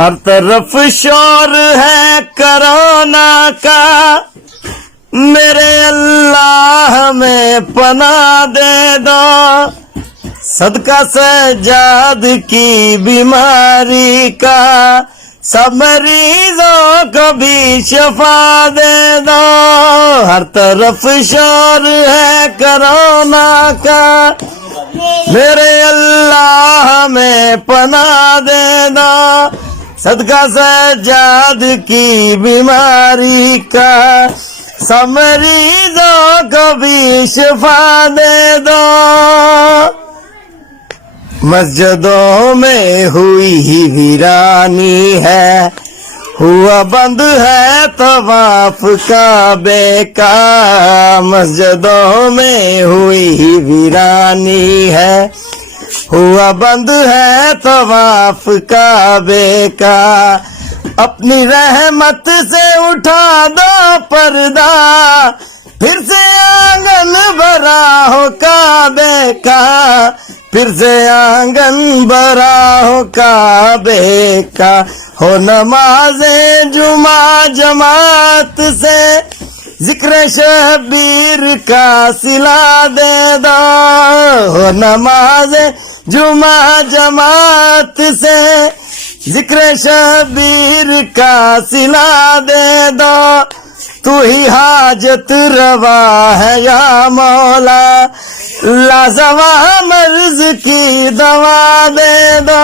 हर तरफ शोर है कोरोना का, मेरे अल्लाह में पनाह दे दो। सदका सज्जाद की बीमारी का, सब मरीजों को भी शफा दे दो। हर तरफ शोर है कोरोना का, मेरे अल्लाह में पनाह दे दो। सदका सज्जाद की बीमारी का, सब मरीजों को भी शफा दे दो। मस्जिदों में हुई ही वीरानी है, हुआ बंद है तवाफ काबे का। मस्जिदों में हुई ही वीरानी है, हुआ बंद है तवाफ काबे का। अपनी रहमत से उठा दो पर्दा, फिर से आंगन भरा हो काबे का। फिर से आंगन भरा हो काबे का। हो नमाज़े जुमा जमात से, जिक्र शबीर का सिला दे दो। हो नमाज़े जुमा जमात से, जिक्र शबीर का सिला दे दो। तू ही हाजत रवा है या मौला, लाजवा मर्ज की दवा दे दो।